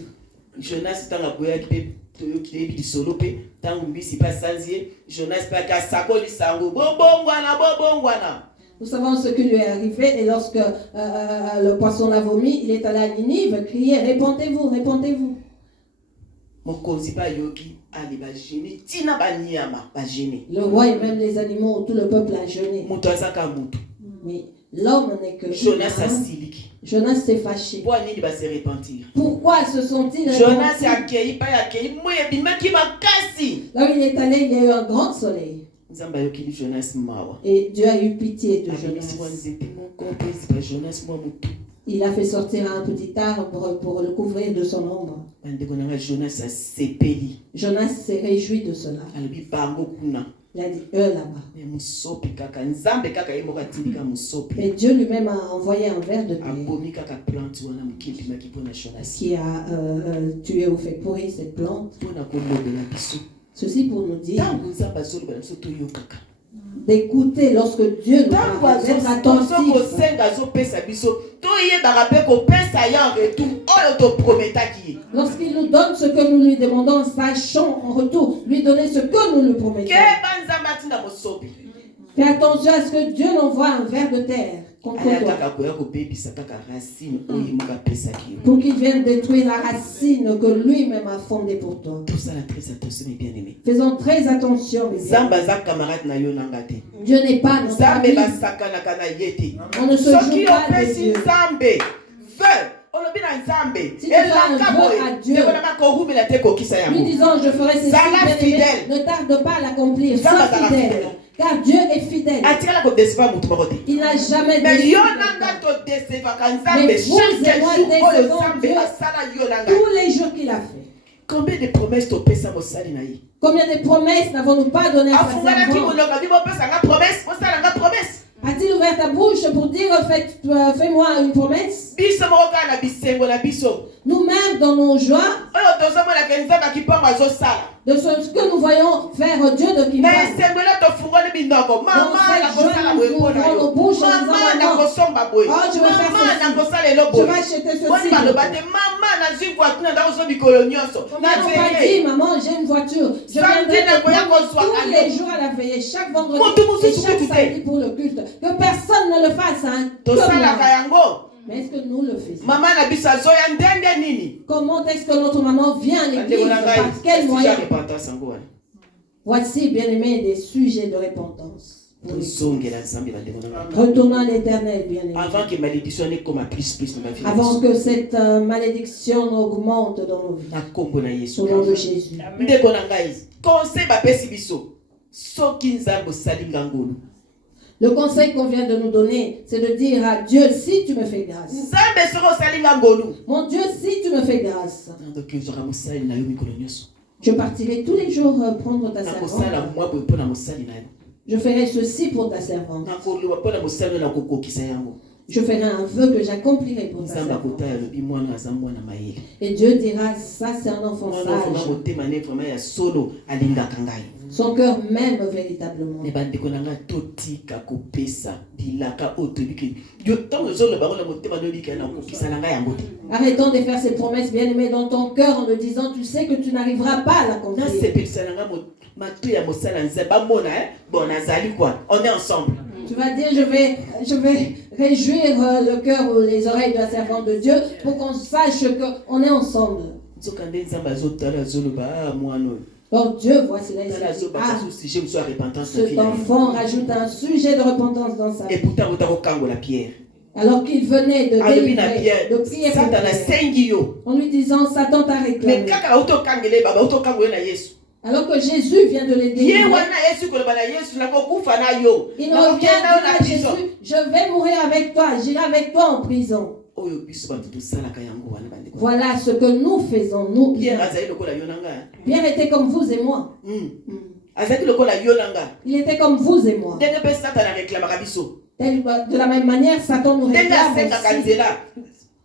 jonas ntango akweyaki mpe toyebi lisolo mpe ntango mbisi mpe asanzi ye jonas mpe aki asakolisa yango bobongwana Nous savons ce qui lui est arrivé et lorsque le poisson l'a vomi, il est allé à Ninive crier, répondez-vous, répondez-vous. mokonzi mpe ayoki ali bagene ntina banyama bagene Le roi et même les animaux, tout le peuple a jeûné. moto azaka motu Mais l'homme n'est que jonas humain. asiliki Jonas s'est fâché. mpo anini base repentir Pourquoi se sont-ils jonas repentis? akei mpe akei moi ebimaki makasi Là où il est allé, il y a eu un grand soleil. nzambe ayokeli jonas mawa Et Dieu a eu pitié de abimisi mwa Jonas. nzete moko mpe ezipa jonas mwa motu Il a fait sortir un petit arbre pour le couvrir de son ombre. bandeko nanga jonas asepeli Jonas s'est réjoui de cela. alobi bango kuna Il a dit, eux là-bas. me mosopi kaka nzambe kaka ye moko atindika mosopi Et Dieu lui-même a envoyé un ver de terre abomi kaka plante wana moke ebimaki mpo na jonas qui a tué ou fait pourrir cette plante. mpo na kolobela biso Ceci pour nous dire ntango nzambe azoloba na biso toyokaka d'écouter lorsque Dieu nous ntango parle, d'être attentif. kosenga azopesa biso toyebaka mpe kopesa ye en retour oyo toprometaki ye Lorsqu'il nous donne ce que nous lui demandons, sachons en retour lui donner ce que nous lui promettons. keba nzambe atinda mosopi Fais attention à ce que Dieu n'envoie un ver de terre contre aya toi. kaka koya kobebisa kaka racine oyo ye moko apesaki yo Pour qu'il vienne détruire la racine que lui-même a fondée pour toi. tosala très attention mes bien-aimés Faisons très attention. mes nzambe amis. aza camarade na yo nanga te Dieu n'est pas notre nzambe ami. basakanaka na ye te On ne se soki joue pas de opesi Dieu. nzambe ve olobi na nzambe Si tu fais un elaka vœu boye à Dieu, ndekonaka kohumela te kokisa lui yango disant je ferai ceci, Zala bien-aimé, fidèle. ne tarde pas à l'accomplir. Zala Sois zala fidèle. fidèle. Car Dieu est fidèle. atikala kodesiva motu moko te Il n'a jamais me déçu yo quelqu'un. nanga todesevaka nzambe Mais vous et chaque moi jour oyo décevons nzambe Dieu asala yo nanga tous les jours qu'il a fait. combien de promesses topesa mosali na ye Combien de promesses n'avons-nous pas données à sa afungalaki servante? monoko abi bopesanga promesse bosalanga promesse A-t-il ouvert ta bouche pour dire fais-moi une promesse? biso moko kaka na bisengo na biso Nous-mêmes, dans nos joies, oyo tozomonaka nzambe akipango azosala de ce que nous voyons faire Dieu de qui na parle. esengelo tofungoli minoko mama nakosala boye mpo na yo mama nakosomba boye mama nakosala elo Je boye vais acheter ceci. boni baloba te mama nazwi voiture ndakozwa mikolo nyonso Combien na n'ont pas dit, veye maman, j'ai une voiture. Je Samedi, viendrai te nakoya prendre kozwa tous les avion. jours à la veillée, chaque Moto vendredi et mosusu chaque kutu te. samedi pour le culte. Que personne ne le fasse, hein, que tosalaka moi. yango Mais est-ce que nous le faisons? mama na biso azoya ndenge nini Comment est-ce que notre maman vient à l'église? bandeko na ngai Par quel moyen? esija repentance yango wana Voici, bien aimé, des sujets de repentance. tozongela nzambe bandeko na ngai Retournons à l'éternel, bien aimé. avant que malédiction ekoma plus na ma vie Avant que cette malédiction augmente dans nos vies. na kombo na yesu Au nom de Jésus. ndeko na ngai conseil bapesi biso soki nzambe osali nga ngolu. Le conseil qu'on vient de nous donner, c'est de dire à Dieu, si tu me fais grâce. Nzambe soki osali nga ngolu. Mon Dieu, si tu me fais grâce. Donc ezwaka mosali na yo mikolo nyonso. Je partirai tous les jours prendre ta servante. Nakosala mwa boye mpo na mosali na yo. Je ferai ceci pour ta servante. Nakoloba mpo na mosali oyo nakokokisa yango. Je ferai un vœu que j'accomplirai pour ta Nzambe servante. akotala alobi mwana aza mwana mayele. Et Dieu dira, ça c'est un enfant Mwana vraiment sage. motema ne vraiment ya solo alingaka ngai. Son cœur m'aime véritablement. Ne bandeko na ngai totika kopesa bilaka oyo toyebi ke yo ntango ozoloba ngo na motema no oyebika na kokokisa na ngai yango te. Arrêtons de faire ces promesses bien-aimées dans ton cœur en te disant, tu sais que tu n'arriveras pas à l'accomplir. Nasepelisa na ngai mato ya mosala nzambe bamona bon nazali quoi, on est ensemble. Tu vas dire, je vais réjouir le cœur ou les oreilles de la servante de Dieu pour qu'on sache qu'on est ensemble. Nzokande nzambe azotala azoloba mwana oyo. Or Dieu voit cela et Tala se dit, azobakisa ah, so sujet mosu ya repentance na vie cet na ye. enfant rajoute un sujet de repentance dans sa Et vie. pourtant otakokangola Pierre. Alors qu'il venait de Alobi na délivrer, Pierre, de prier pour Satan Pierre, asengi yo. en lui disant, Satan t'a Mais réclamé. kaka otokangele baba otokangole na Yesu. Alors que Jésus vient de les Ye délivrer, wana Yesu koloba na Yesu nakokufa na yo. il Nakokenda revient yo dire na à prison. Jésus, je vais mourir avec toi, j'irai avec toi en prison. Oyo biso bato tosalaka yango wana bandeko. Voilà ce que nous faisons, nous. Pierre azali lokola yo na ngai. Pierre était comme vous et moi. Azali lokola yo na ngai. Il était comme vous et moi. Ndenge pe Satan areklamaka biso. De la même manière, Satan nous Ndenge réclame asengaka aussi. nzela.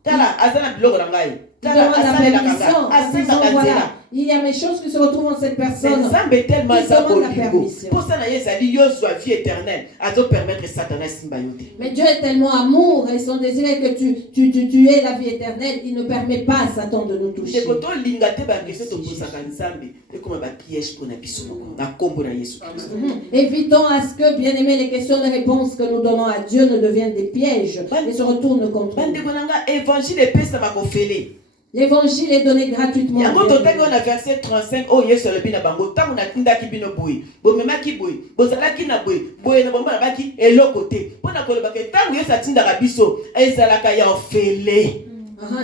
Tala aza na biloko na ngai. Il Tala demande la asalelaka permission ngai. en disant, Asengaka voilà, nzela. il y a mes choses qui se retrouvent en cette personne. Nzambe tellement Il aza demande la bolingo. permission. Pour ça na ye ezali yo zwa vie éternelle. Azopermettre Satan asimba yo te. Mais Dieu est tellement amour et son désir est que tu aies la vie éternelle. Il ne permet pas à Satan de nous toucher. Ndeko tolinga te bakesio tobosaka nzambe ekoma bapiège mpona biso moko na nkombo na Yesu Kristo. Évitons à ce que, bien aimé, les questions de réponse que nous donnons à Dieu ne deviennent des pièges et se retournent contre nous. bandeko na nga évangile epesama kofele L'évangile est donné gratuitement. yango totangi wana verset 35 oyo Yesu alobi na bango ntango natindaki bino boye bomemaki boye bozalaki na boye boye na bombo nabaki eloko te mpona kolobaka ntango Yesu atindaka biso ezalaka ya ofele.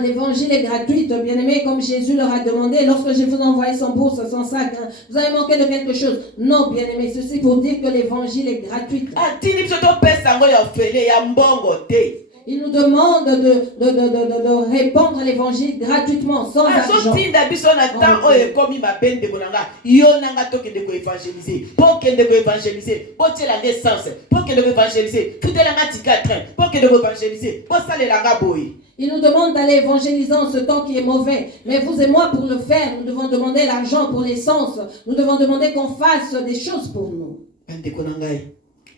L'évangile est gratuit, bien aimé, comme Jésus leur a demandé, lorsque je vous envoyais son bourse, son sac, vous avez manqué de quelque chose. Non, bien aimé, ceci pour dire que l'évangile est gratuit. atindi biso topesa yango ya ofele ya mbongo te. Il nous demande de répandre l'évangile gratuitement, sans argent. azotinda biso na temps oyo ekomi mabe ndeko na nga yo na nga tokende koevangelize mpo kende koevangelize botiela nga essence mpo kende koevangelize futela nga tika train mpo kende koevangelize bosalela nga boye. Il nous demande d'aller évangéliser en ce temps qui est mauvais. Mais vous et moi, pour le faire, nous devons demander l'argent pour l'essence. Nous devons demander qu'on fasse des choses pour nous. bandeko na ngai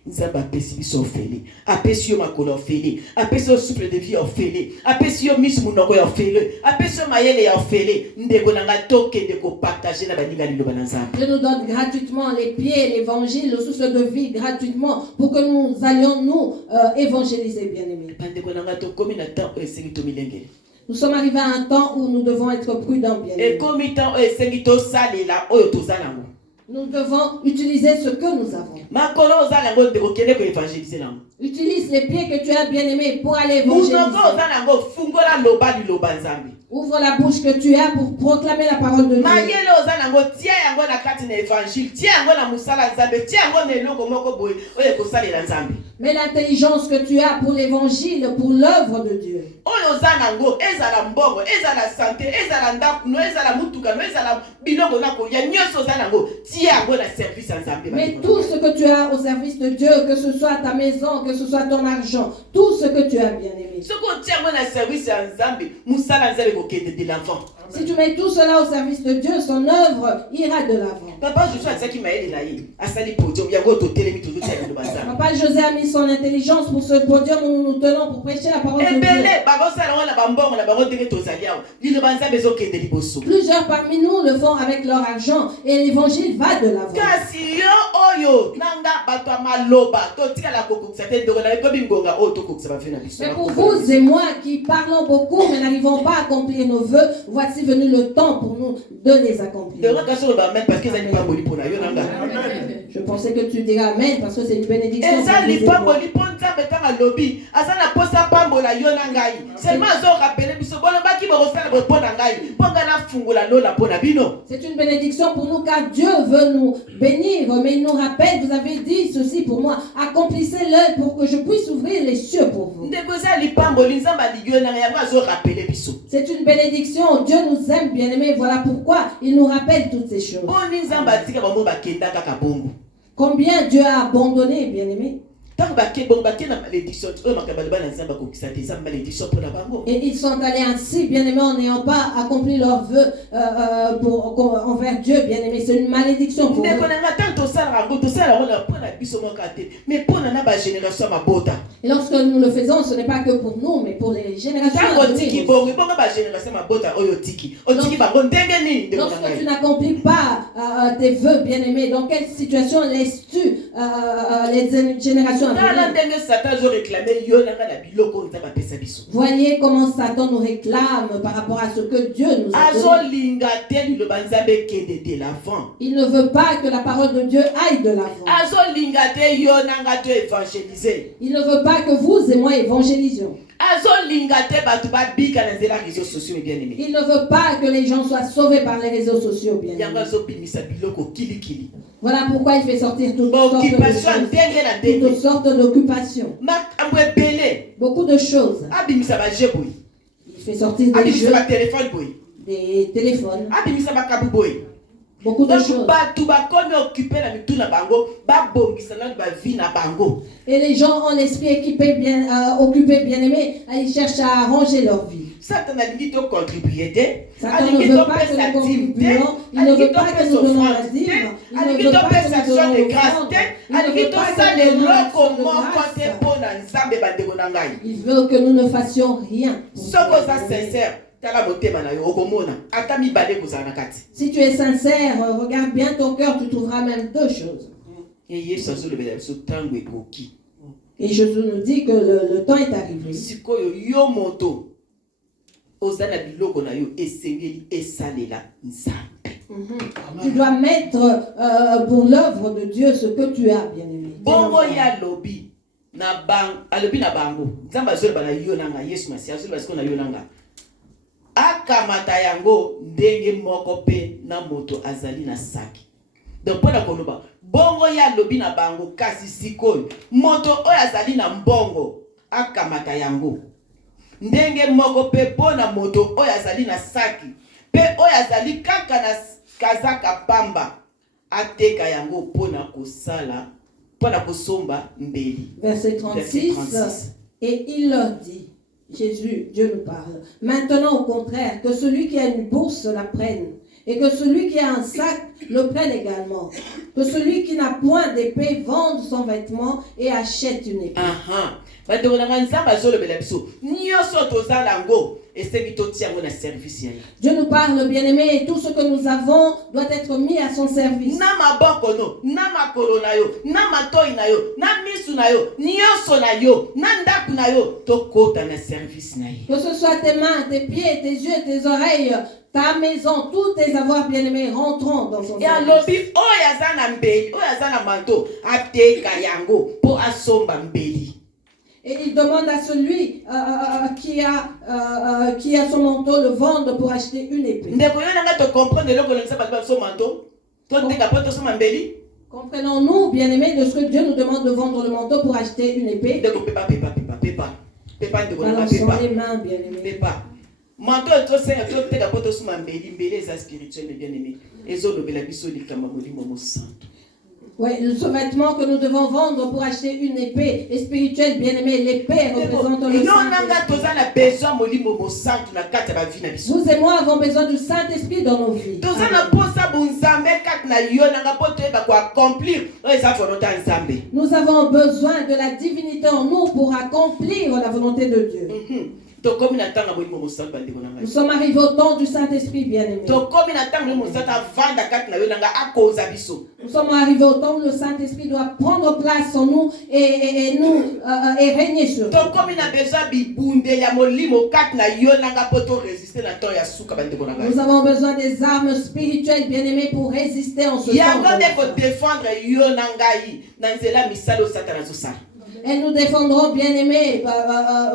nzambe apesi biso ofele apesi yo makolo ofele apesi yo souffle de vie ofele apesi yo miso monoko ya ofele apesi yo mayele ya ofele ndeko na ngai tokende kopartage na baninga liloba na nzambe. Dieu nous donne gratuitement les pieds, l'évangile, le souffle de vie gratuitement pour que nous allions nous évangéliser, bien-aimés. bandeko na ngai tokomi na temps oyo esengi tomilengele. Nous sommes arrivés à un temps où nous devons être prudents, bien-aimés. ekomi temps oyo esengi tosalela oyo toza nango. Nous devons utiliser ce que nous avons. makolo oza nango ndeko kende koevangelize nango. Utilise les pieds que tu as, bien-aimés, pour aller évangéliser. munoko oza nango fungola loba liloba nzambe. Ouvre la bouche que tu as pour proclamer la parole de Dieu. mayele oza nango tia yango na kati na évangile tia yango na mosala nzambe tia yango na eloko moko boye oyo ekosalela nzambe. Mais l'intelligence que tu as pour l'évangile, pour l'œuvre de Dieu. oyo oza nango ezala mbongo ezala sante ezala ndakuno ezala mutukano ezala biloko na kolia nyonso oza nango tia yango na service ya nzambe. Mais tout ce que tu as au service de Dieu, que ce soit ta maison, que ce soit ton argent, tout ce que tu as, bien-aimé. soki otia yango na service ya nzambe mosala nzambe kokende de l'avant. Si tu mets tout cela au service de Dieu, son œuvre ira de l'avant. papa Joshua azaki mayele na ye asali podium yango totelemi tozotia liloba nzambe. Papa José a mis son intelligence pour ce podium où nous nous tenons pour prêcher la parole de Dieu. ebele bakosala ngo na bambongo na bango ndenge tozali awa liloba nzambe ezokende liboso. Plusieurs parmi nous le font avec leur argent et l'évangile va de l'avant. kasi yo oyo nanga bato ya maloba totikala kokokisa te ndeko na ekomi ngonga oyo tokokisa bafe na biso. Mais pour vous et moi qui parlons beaucoup mais n'arrivons pas à accomplir nos vœux, voici venu le temps pour nous de les accomplir. Je pensais que tu diras Amen parce que c'est une bénédiction. nzambe tanga lobi azana posa pambola yo na ngai seulement azo rappeler biso bolo baki bokosala bopona ngai ponga na fungula lola pona bino. C'est une bénédiction pour nous car Dieu veut nous bénir, mais il nous rappelle, vous avez dit ceci pour moi, accomplissez-le pour que je puisse ouvrir les cieux pour vous. C'est une bénédiction, Dieu nous aime bien aimés, voilà pourquoi il nous rappelle toutes ces choses. Combien Dieu a abandonné, bien aimé. Et ils sont allés ainsi, bien aimés, en n'ayant pas accompli leurs vœux envers Dieu, bien aimé. C'est une malédiction pour eux. Et lorsque nous le faisons, ce n'est pas que pour nous, mais pour les générations à venir. Lorsque tu n'accomplis pas tes vœux, bien aimé, dans quelle situation laisses-tu les générations à venir? Voyez comment Satan nous réclame par rapport à ce que Dieu nous a donné. Il ne veut pas que la parole de Dieu aille de l'avant. Il ne veut pas que vous et moi évangélisions. Il ne veut pas que les gens soient sauvés par les réseaux sociaux, bien aimé. Voilà pourquoi il fait sortir toutes sortes d'occupations. Beaucoup de choses. Il fait sortir des jeux, des téléphones. Beaucoup de choses. Et les gens ont l'esprit occupé bien aimé, ils cherchent à arranger leur vie. Satan ne contribuer. Satan ne veut pas que nous contribuions, il ne veut pas que nous donnons la dîme, il ne veut pas que nous donnons l'offrande, il ne veut pas que nous donnons grâce. Il veut que nous ne fassions rien. Si tu es sincère, regarde bien ton cœur, tu trouveras même deux choses. Et Jésus nous dit que le temps est arrivé. Tu dois mettre pour l'œuvre de Dieu ce que tu as, bien aimé. Bongo ya lobi na bang alobi na bango nzamba zolo bana yonanga Yesu Masiya zolo basiko na yonanga akamata yango ndenge moko pe na moto azali na saki. Donc pona koloba bongo ya lobi na bango kasi sikoyo moto oyo azali na mbongo akamata yango ndenge moko pe pona moto oyo azali na saki pe oyo azali kaka na kazaka pamba ateka yango pona kosala pona kosomba mbeli. Verset 36. Et il leur dit, Jésus, Dieu nous parle, maintenant au contraire, que celui qui a une bourse la prenne, et que celui qui a un sac le prenne également. Que celui qui n'a point d'épée vende son vêtement et achète une épée. Dieu nous parle, bien-aimé, et tout ce que nous avons doit être mis à son service. Que ce soit tes mains, tes pieds, tes yeux, tes oreilles, ta maison, tous tes avoirs, bien-aimés, rentrons dans son service. Et il demande à celui qui a son manteau le vendre pour acheter une épée. Comprenons-nous, bien-aimés, de ce que Dieu nous demande de vendre le manteau pour acheter une épée. Balançons les mains, bien-aimés. Manteau to se to te ka poto suma mbeli eza spirituel bien aimé ezolobela biso likamba molimo mo santo. Oui, ce vêtement que nous devons vendre pour acheter une épée est spirituel, bien aimé. L'épée représente le Saint-Esprit. Vous et moi avons besoin du Saint-Esprit dans nos vies. Nous avons besoin de la divinité en nous pour accomplir la volonté de Dieu. Nous sommes arrivés au temps du Saint-Esprit, bien-aimé. Nous sommes arrivés au temps où le Saint-Esprit doit prendre place en nous et régner sur nous. Nous avons besoin des armes spirituelles, bien-aimées, pour résister en ce temps. Et nous défendrons, bien-aimés,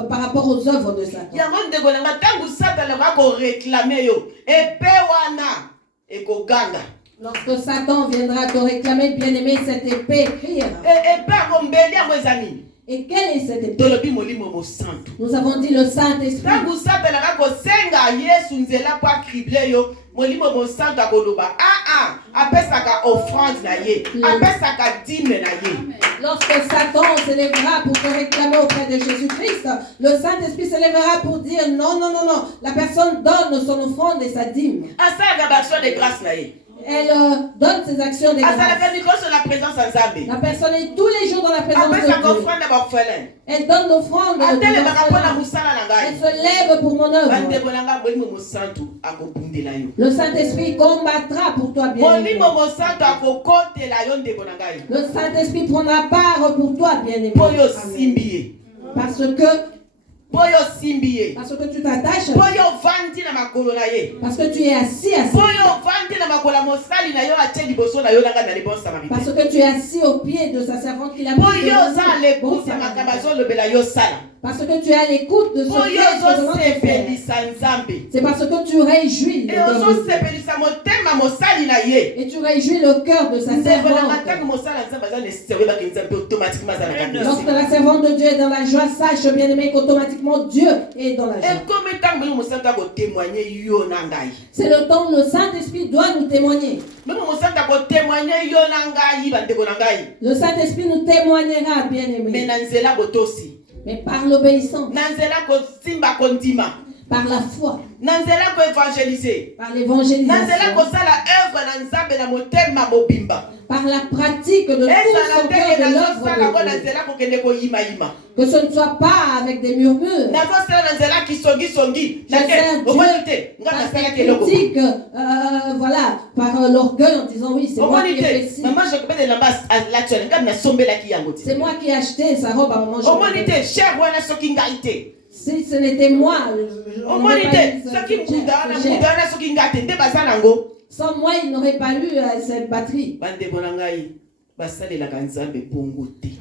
par rapport aux œuvres de Satan. Yango ndeko na nga tangu Satan va ko réclamer yo épée wana ekoganga. Lorsque Satan viendra te réclamer, bien-aimé, cette épée criera. Épée akombeli yango ezani. Et quelle est cette épée? Tolobi molimo mo santo. Nous avons dit le Saint-Esprit. Tangu Satan va ko senga Yesu nzela pa cribler yo. Molimo mo santo akoloba apesaka offrande na ye, apesaka dîme na ye. Lorsque Satan s'élèvera pour te réclamer auprès de Jésus-Christ, le Saint-Esprit s'élèvera pour dire non, non, non, non. La personne donne son offrande et sa dîme. Asaka baction de grâce na ye. Elle donne ses actions de grâce. La présence en Zambé. La personne est tous les jours dans la présence de Dieu. Elle donne l'offrande. Elle se lève pour mon œuvre. Le Saint-Esprit combattra pour toi, bien-aimé. Le Saint-Esprit prendra part pour toi, bien-aimé. Parce que tu t'attaches. Parce que tu es assis. Parce que tu es assis au pied de sa servante qui l'a mis. Parce que tu es à l'écoute de ce que c'est parce que tu réjouis le et tu réjouis le cœur de sa servante. Lorsque la servante de Dieu est dans la joie, sache bien aimé qu'automatiquement Dieu est dans la joie. C'est le temps où le Saint-Esprit doit nous témoigner. Le Saint-Esprit nous témoignera, bien aimé. Mais par l'obéissance, par la foi, par l'évangélisation, par la pratique de tout son cœur de l'œuvre de Dieu. Que ce ne soit pas avec des murmures. Critique, voilà, par l'orgueil en disant oui, c'est moi qui ai fait ci. C'est moi qui ai acheté sa robe à maman. Si ce n'était moi, sans moi, il n'aurait pas eu cette batterie.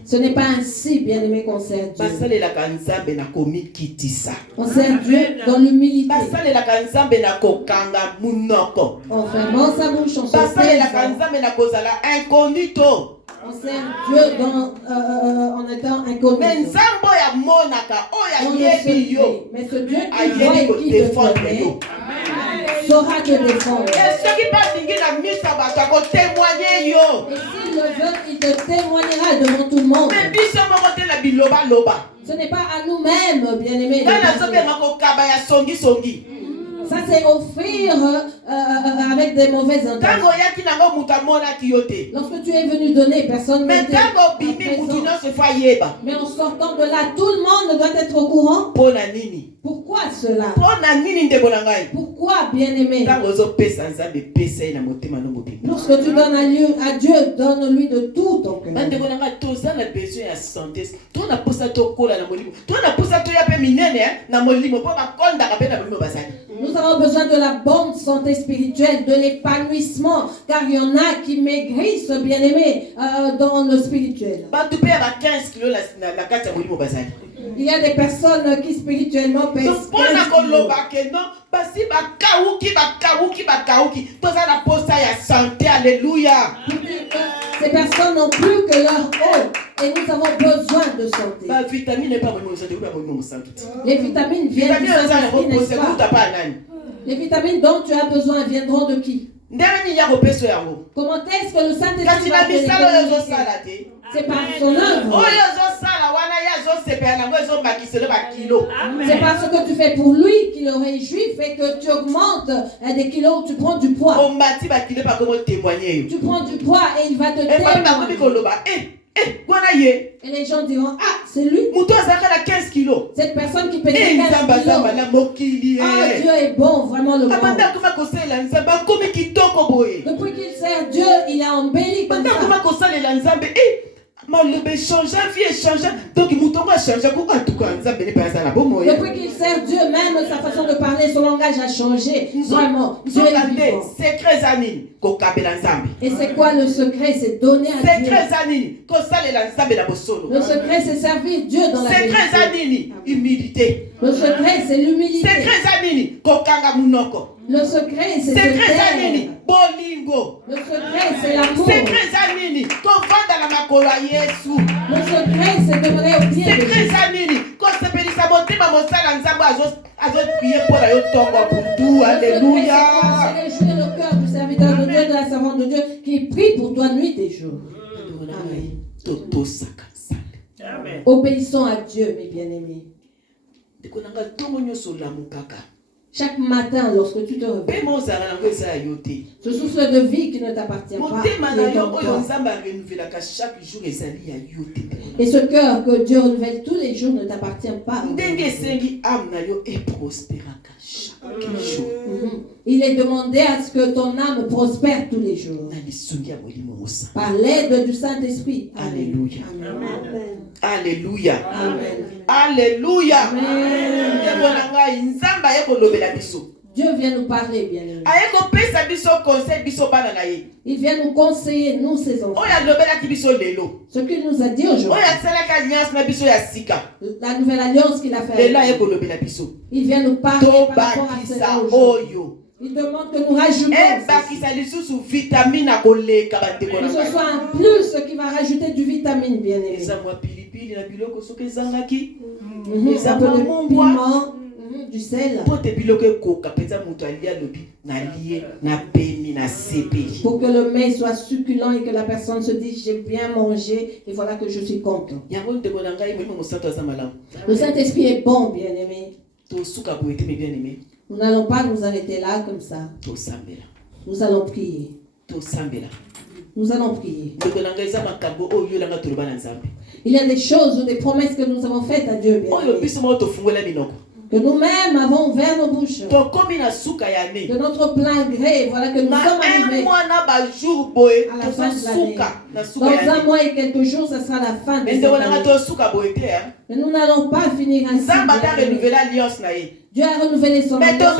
Ce n'est pas ainsi, bien-aimé, qu'on sert Dieu. On sert Dieu dans l'humilité. En fermant sa bouche, on se tait. On sert Dieu en étant inconnu. Mais ce Dieu qui voit et qui te connaît saura te défendre. Et s'il le veut, il te témoignera devant tout le monde. Ce n'est pas à nous-mêmes, bien-aimés. Ça, c'est offrir avec des mauvaises intentions. Lorsque tu es venu donner, personne ne t'est présent. Mais en sortant de là, tout le monde doit être au courant. Pourquoi cela? Pourquoi, bien-aimé? Lorsque tu donnes à Dieu, donne-lui de tout ton cœur. Nous avons besoin de la bonne santé spirituelle, de l'épanouissement, car il y en a qui maigrissent, bien-aimés, dans le spirituel. Il y a des personnes qui spirituellement pèsent 15 kilos. Ces personnes n'ont plus que leur eau et nous avons besoin de santé. Les vitamines viennent du Saint-Esprit, n'est-ce pas? Les vitamines dont tu as besoin viendront de qui? Comment est-ce que le Saint-Esprit va te les communiquer? C'est par son œuvre. C'est parce que tu fais pour lui qu'il le réjouit, fait que tu augmentes des kilos, tu prends du poids. Tu prends du poids et il va te témoigner. Et les gens diront, ah, c'est lui. Cette personne qui pesait 15 kilos. Ah, Dieu est bon, vraiment le bon. Depuis qu'il sert Dieu, il a embelli comme ça. Depuis qu'il sert Dieu, même sa façon de parler selon langage a changé. Vraiment, Dieu est vivant. Secret zanini kokabela nzambe. Et c'est quoi le secret? C'est donner à Dieu. Secret zanini kosalela nzambe na bosolo. Le secret, c'est servir Dieu dans la vérité. Secret zanini humilité. Le secret, c'est l'humilité. Secret zanini kokanga munoko. Le secret, c'est Secret zanini bolingo. Le secret, c'est l'amour. Secret zanini kovanda na makolo ya Yesu. Le secret, c'est de mener au pied de Secret Jésus. zanini kosepelisa motema mosala nzambe azoprier mpo na yo ntongo butu. Alléluia. C'est réjouir le cœur du serviteur de Dieu, de la servante de Dieu, qui prie pour toi nuit et jour. Amen. Obéissons à Dieu, mes bien-aimés. Chaque matin, lorsque tu te réveilles, ce souffle de vie qui ne t'appartient pas, et ce cœur que Dieu renouvelle tous les jours ne t'appartient pas. Il est demandé à ce que ton âme prospère tous les jours par l'aide du Saint-Esprit. Alléluia. Amen. Alléluia. Amen. Alléluia. Dieu vient nous parler, bien-aimés. Il vient nous conseiller, nous, ses enfants. Ce qu'il nous a dit aujourd'hui, la nouvelle alliance qu'il a faite, il vient nous parler par rapport à cela aujourd'hui. Il demande que nous rajoutons que ce soit un plus qui va rajouter du vitamine, bien-aimé. Un peu de piment, du sel. Pour que le mets soit succulent et que la personne se dise j'ai bien mangé et voilà que je suis content. Le Saint-Esprit est bon, bien-aimé. Nous n'allons pas nous arrêter là comme ça. Nous allons prier. Nous allons prier. Il y a des choses ou des promesses que nous avons faites à Dieu, bien-aimé, que nous-mêmes avons ouvert nos bouches de notre plein gré. Voilà que nous sommes arrivés à la fin de l'année. Dans un mois et quelques jours, ce sera la fin de cette année. Mais nous n'allons pas finir ainsi. Dieu a renouvelé son alliance.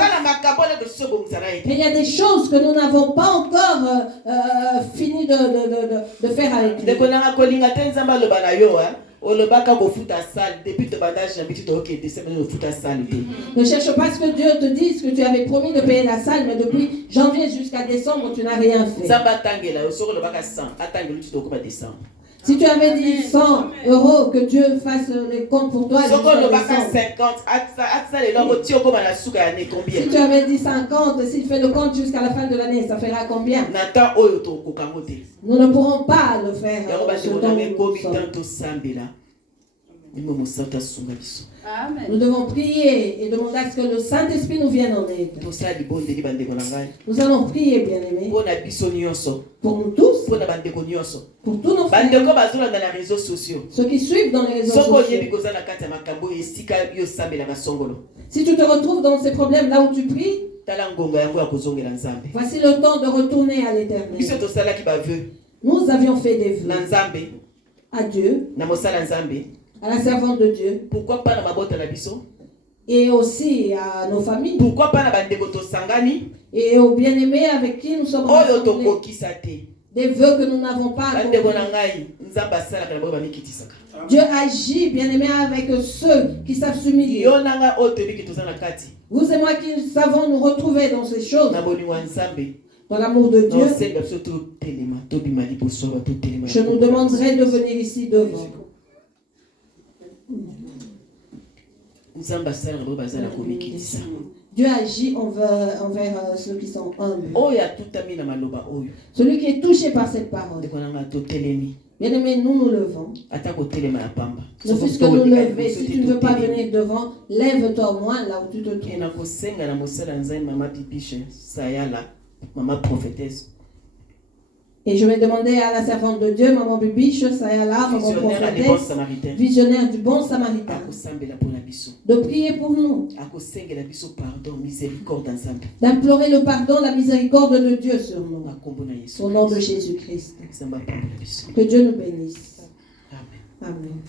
Mais il y a des choses que nous n'avons pas encore fini de faire avec lui. Ne cherche pas ce que Dieu te dise que tu avais promis de payer la salle, mais depuis janvier jusqu'à décembre, tu n'as rien fait. Si tu avais dit 100 euros, que Dieu fasse les comptes pour toi, si tu avais dit 50, s'il fait le compte jusqu'à la fin de l'année, ça fera combien? Nous ne pourrons pas le faire. Nous devons prier et demander à ce que le Saint-Esprit nous vienne en aide. Nous allons prier, bien-aimés, pour nous tous, pour tous nos frères, ceux qui suivent dans les réseaux sociaux. Si tu te retrouves dans ces problèmes là où tu pries, voici le temps de retourner à l'Éternel. Nous avions fait des vœux à Dieu, à la servante de Dieu. Pourquoi pas na mabota na biso? Et aussi à nos familles. Pourquoi pas na bandeko to sangani? Et aux bien-aimés avec qui nous sommes rassemblés. Des vœux que nous n'avons pas. Dieu agit, bien-aimé, avec ceux qui savent s'humilier. Vous et moi qui savons nous retrouver dans ces choses, dans l'amour de Dieu, je nous demanderai de venir ici devant. Dieu agit envers ceux qui sont humbles. Celui qui est touché par cette parole. Bien-aimé, nous nous levons. Ne fût-ce que nous lever. Si tu ne veux pas venir devant, lève-toi au moins là où tu te trouves. Maman prophétesse. Et je vais demander à la servante de Dieu, Maman Bibiche, Sayala, Maman prophétesse, visionnaire du bon samaritain, de prier pour nous, d'implorer le pardon, la miséricorde de Dieu sur nous, au nom de Jésus-Christ. Que Dieu nous bénisse. Amen. Amen.